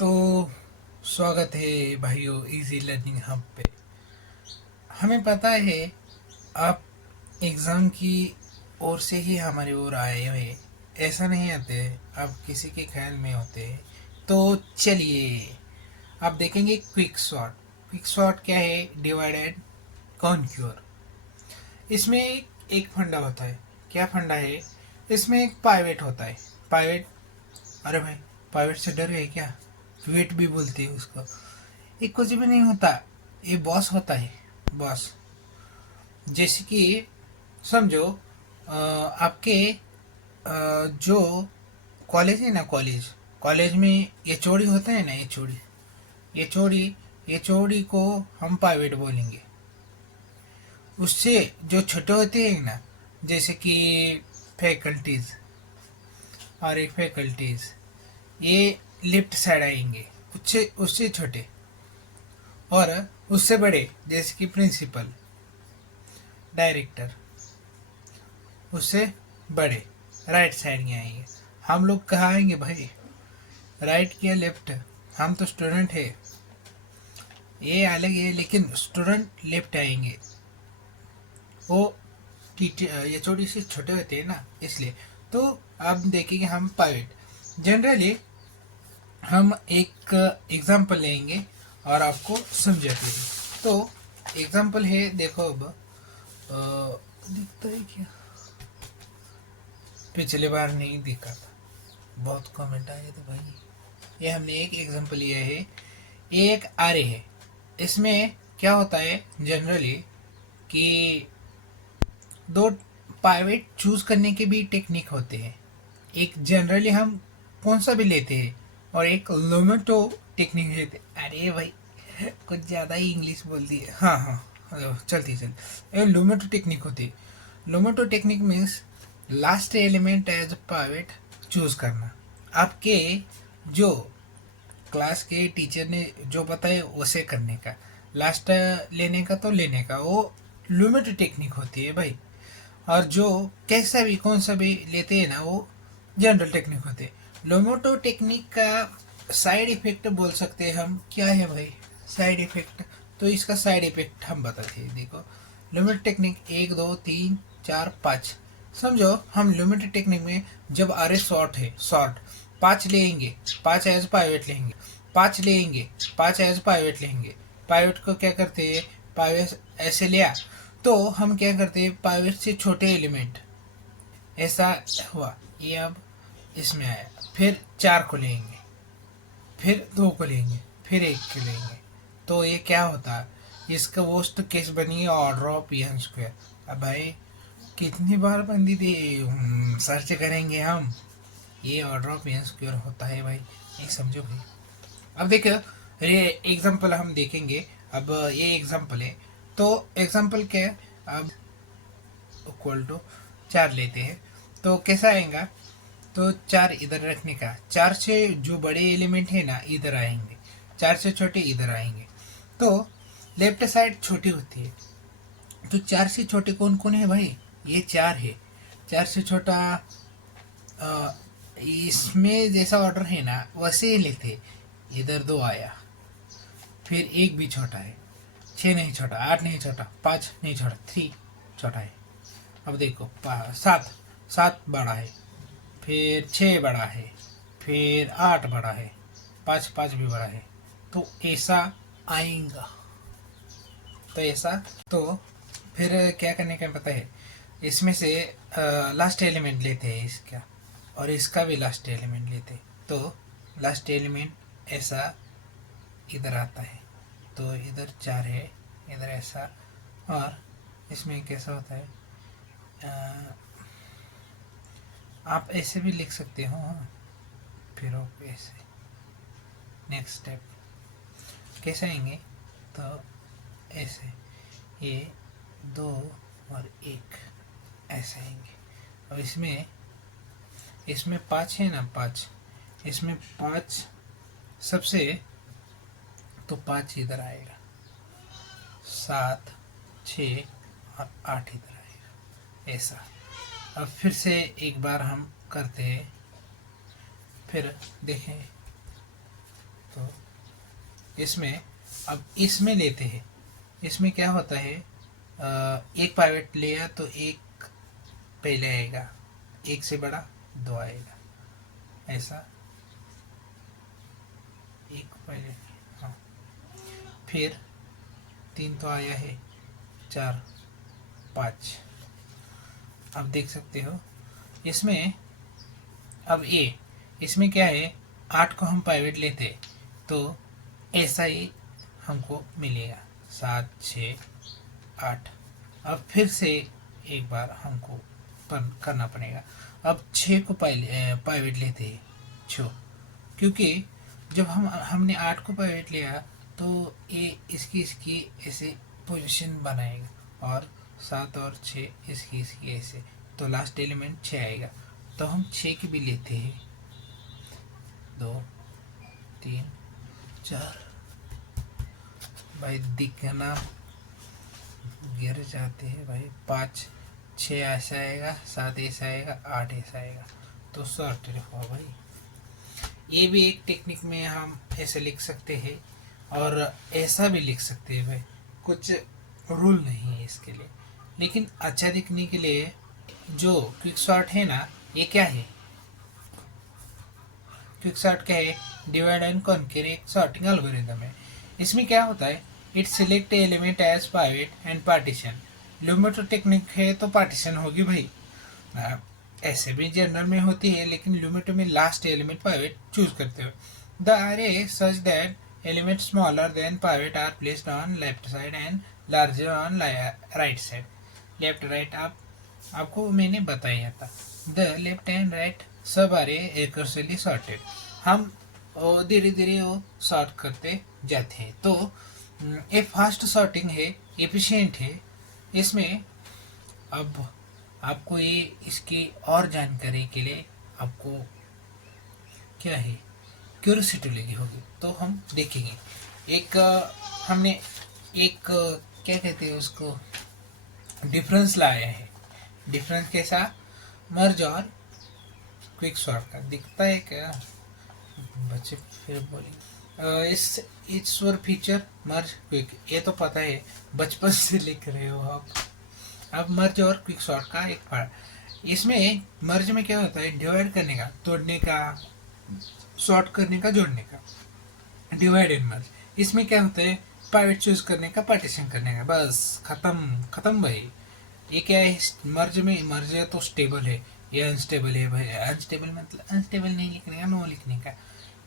तो स्वागत है भाइयों इजी लर्निंग हब पे। हमें पता है आप एग्ज़ाम की ओर से ही हमारी ओर आए हुए, ऐसा नहीं आते आप किसी के ख्याल में होते। तो चलिए आप देखेंगे क्विक शॉट। क्विक शॉट क्या है? Divide and conquer. इसमें एक फंडा होता है। क्या फंडा है? इसमें एक पाइवेट होता है। पाइवेट, अरे भाई पाइवेट से डर गए क्या? वेट भी बोलते हैं उसको। ये कुछ भी नहीं होता, ये बॉस होता है। बॉस जैसे कि समझो आपके जो कॉलेज है ना, कॉलेज कॉलेज में एचओडी होता है ना, एचओडी एचओडी को हम प्राइवेट बोलेंगे। उससे जो छोटे होते हैं ना, जैसे कि फैकल्टीज और एक फैकल्टीज, ये लेफ्ट साइड आएंगे। उससे उससे छोटे और उससे बड़े जैसे कि प्रिंसिपल, डायरेक्टर, उससे बड़े राइट साइड में आएंगे। हम लोग कहाँ आएंगे भाई? राइट या लेफ्ट? हम तो स्टूडेंट है, ये अलग है, लेकिन स्टूडेंट लेफ्ट आएंगे। वो टीचर एचओडी से छोटे होते हैं ना, इसलिए। तो अब देखेंगे हम प्राइवेट। जनरली हम एक एग्जांपल लेंगे और आपको समझाते हैं। तो एग्जांपल है, देखो अब दिखता है क्या? पिछले बार नहीं दिखा था, बहुत कमेंट आए थे भाई। ये हमने एक एग्जांपल लिया है, एक आरे है। इसमें क्या होता है जनरली कि दो प्राइवेट चूज करने के भी टेक्निक होते हैं। एक जनरली हम कौन सा भी लेते हैं और एक लोमेटो टेक्निक लेते हैं। अरे भाई कुछ ज़्यादा ही इंग्लिश बोल दी है। हाँ हाँ, चलती चल। ये लोमेटो टेक्निक होती है। Lomuto technique means last element as pivot choose करना। आपके जो क्लास के टीचर ने जो बताया उसे करने का, लास्ट लेने का तो लेने का, वो लिमिट टेक्निक होती है भाई। और जो कैसा भी कौन सा भी लेते हैं ना, वो जनरल टेक्निक होते हैं। लोमोटो टेक्निक का साइड इफेक्ट बोल सकते हैं हम। क्या है भाई साइड इफेक्ट? तो इसका साइड इफेक्ट हम बताते हैं। देखो लिमिट टेक्निक 1 2 3 4 5। समझो हम लिमिट टेक्निक में जब अरे शॉर्ट है, शॉर्ट 5 लेंगे, 5 एज प्राइवेट लेंगे, 5 लेंगे, 5 एज प्राइवेट लेंगे। प्राइवेट को क्या करते हैं? प्राइवेट ऐसे लिया तो हम क्या करते हैं, प्राइवेट से छोटे एलिमेंट ऐसा हुआ, ये अब इसमें आया। फिर 4 को लेंगे, फिर 2 को लेंगे, फिर 1 को लेंगे। तो ये क्या होता है? इसका वोस्ट केस बनी ऑर्डर ऑफ एन स्क्वायर। अब भाई कितनी बार बंदी थी सर्च करेंगे हम, ये ऑर्डर ऑफ एन स्क्वायर होता है भाई, ये समझो भाई। अब देखो ये एग्जांपल हम देखेंगे। अब ये एग्जांपल है, तो एग्जांपल क्या है? अब इक्वल टू 4 लेते हैं तो कैसा आएगा? तो 4 इधर रखने का, 4 से जो बड़े एलिमेंट है ना इधर आएंगे, 4 से छोटे इधर आएंगे। तो लेफ्ट साइड छोटी होती है। तो 4 से छोटे कौन कौन है भाई? ये 4 है। 4 से छोटा इसमें जैसा ऑर्डर है ना वैसे ही लेते। इधर 2 आया, फिर 1 भी छोटा है, 6 नहीं छोटा, 8 नहीं छोटा, 5 नहीं छोटा, 3 छोटा है। अब देखो 7, 7 बड़ा है, फिर 6 बड़ा है, फिर 8 बड़ा है, 5 5 भी बड़ा है। तो ऐसा आएगा। तो ऐसा, तो फिर क्या करने का पता है? इसमें से लास्ट एलिमेंट लेते हैं इसका, और इसका भी लास्ट एलिमेंट लेते हैं। तो लास्ट एलिमेंट ऐसा इधर आता है। तो इधर 4 है, इधर ऐसा। और इसमें कैसा होता है? आप ऐसे भी लिख सकते हो। हाँ, फिर आप ऐसे नेक्स्ट स्टेप कैसे आएंगे? तो ऐसे ये 2 और 1 ऐसे आएंगे। और इसमें इसमें 5 है ना, 5, इसमें 5 सबसे, तो 5 इधर आएगा, 7 6 और 8 इधर आएगा ऐसा। अब फिर से एक बार हम करते हैं, फिर देखें तो इसमें अब इसमें लेते हैं, इसमें क्या होता है, एक पाइवेट लिया तो एक पहले आएगा, एक से बड़ा 2 आएगा, ऐसा एक पहले, हाँ, फिर 3 तो आया है, 4 5। अब देख सकते हो इसमें, अब इसमें क्या है, 8 को हम पाइवेट लेते तो ऐसा ही हमको मिलेगा, 7 6 8। अब फिर से एक बार हमको करना पड़ेगा। अब 6 को पाइवेट लेते हैं, छो, क्योंकि जब हमने 8 को पाइवेट लिया तो ये इसकी ऐसे पोजीशन बनाएगा, और 7 और 6 इसकी ऐसे, तो लास्ट एलिमेंट 6 आएगा। तो हम 6 की भी लेते हैं, 2 3 4, भाई दिखना गिर जाते हैं भाई, 5 6 ऐसा आएगा, 7 ऐसा आएगा, 8 ऐसा आएगा, तो सॉर्टेड हुआ भाई। ये भी एक टेक्निक में हम ऐसे लिख सकते हैं, और ऐसा भी लिख सकते हैं भाई, कुछ रूल नहीं है इसके लिए। लेकिन अच्छा दिखने के लिए जो क्विक सॉर्ट है ना, ये क्या है, क्विक सॉर्ट क्या है, डिवाइड एंड कॉन्कर एक सॉर्टिंग एल्गोरिथम है। इसमें क्या होता है, it select element as pivot and partition. Lomuto technique है तो पार्टीशन होगी भाई, ऐसे भी जनरल में होती है, लेकिन लुमेटो में लास्ट एलिमेंट पाइवेट चूज करते हो। The array such that element smaller than pivot are placed on left side and larger on right side. Left right आपको मैंने बताया था। द लेफ्ट एंड राइट सब अरे रिकर्सिवली सॉर्टेड, हम धीरे धीरे वो सॉर्ट करते जाते हैं। तो ये फास्ट सॉर्टिंग है, एफिशिएंट है। इसमें अब आपको ये इसकी और जानकारी के लिए आपको क्या है, क्यूरियोसिटी लगी होगी, तो हम देखेंगे। एक हमने एक क्या कहते हैं उसको, डिफरेंस लाया है। डिफरेंस कैसा, मर्ज और क्विक सॉर्ट का दिखता है क्या, बच्चे फिर बोलेंगे इस it's were feature merge quick, ये तो पता है, बचपन से लिख रहे हो आप। अब मर्ज और क्विक सॉर्ट का एक पार्ट, इसमें मर्ज में क्या होता है, डिवाइड करने का, तोड़ने का, सॉर्ट करने का, जोड़ने का, डिवाइड एंड मर्ज। इसमें क्या होता है, पाइवेट चूज करने का, पार्टीशन करने का, बस खत्म भाई। ये क्या है, मर्ज में, मर्ज है तो स्टेबल है, ये अनस्टेबल है भाई। अनस्टेबल मतलब अनस्टेबल नहीं लिखने का, नो लिखने का।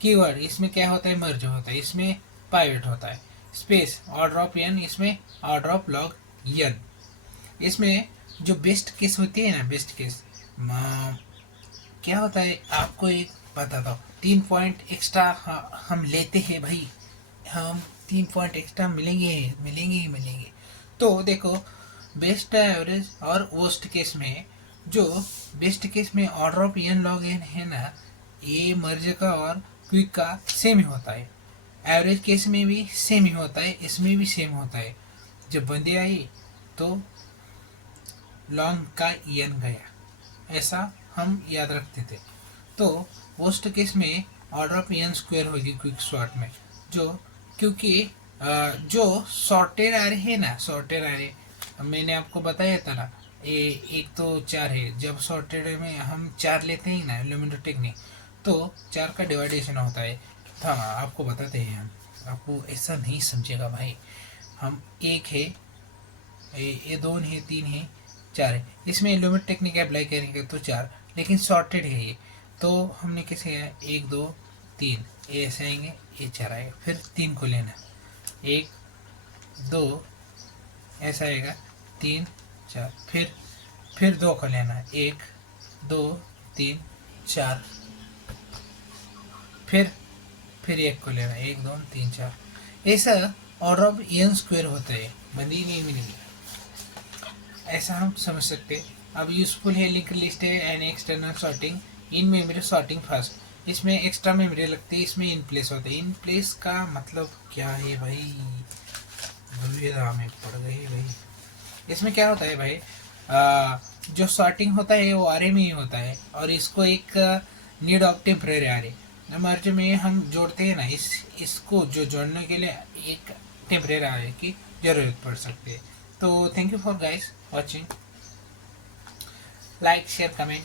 कीवर्ड, इसमें क्या होता है, मर्ज होता है, इसमें पाइवेट होता है। स्पेस, ऑर्डर ऑफ एन, इसमें ऑर्डर ऑफ लॉग एन। इसमें जो बेस्ट केस होती है ना, बेस्ट केस क्या होता है, आपको एक बताता हूँ। 3 पॉइंट एक्स्ट्रा हम लेते हैं भाई, हम 3 पॉइंट एक्स्ट्रा मिलेंगे। तो देखो, बेस्ट एवरेज और वर्स्ट केस में, जो बेस्ट केस में order of n log n है ना, ये मर्ज का और क्विक का सेम ही होता है। एवरेज केस में भी सेम ही होता है, इसमें भी सेम होता है। जब बंदे आई तो लॉन्ग का एन गया, ऐसा हम याद रखते थे। तो वर्स्ट केस में ऑर्डर ऑफ एन स्क्वायर होगी क्विक सॉर्ट में, जो क्योंकि जो सॉर्टेड आ रहे हैं ना, सॉर्टेड आ रहे, मैंने आपको बताया था ना, एक तो 4 है, जब सॉर्टेड में हम 4 लेते हैं ना लुमेटो टेक्निक, तो 4 का डिवाइडेशन होता है। हाँ, आपको बताते हैं हम, आपको ऐसा नहीं समझेगा भाई। हम एक है, ये 2 है, 3 है, 4 है, इसमें लुमेटो टेक्निक अप्लाई करेंगे तो 4, लेकिन सॉर्टेड है ये, तो हमने कैसे किया, 1 2 3, ये ऐसे आएंगे, ये 4 आएगा, फिर 3 को लेना, 1 2 ऐसा आएगा, 3 4, फिर 2 को लेना, 1 2 3 4, फिर 1 को लेना, 1 2 3 4, ऐसा ऑर्डर ऑफ एन स्क्वायर होता है, बंदी नहीं मिलेगी, ऐसा हम समझ सकते। अब यूजफुल है लिंक लिस्ट है and external sorting in memory sorting fast. इसमें एक्स्ट्रा मेमोरी लगती है, इसमें इन प्लेस होता है। इन प्लेस का मतलब क्या है भाई, दुविधा में पड़ गई भाई। इसमें क्या होता है भाई, जो सॉर्टिंग होता है वो आरे में ही होता है, और इसको एक नीड ऑफ टेम्परेरी आरे, मर्ज में हम जोड़ते हैं ना, इसको जो जोड़ने के लिए एक टेम्परेरी की ज़रूरत पड़ सकती है। तो thank you for guys watching, like share comment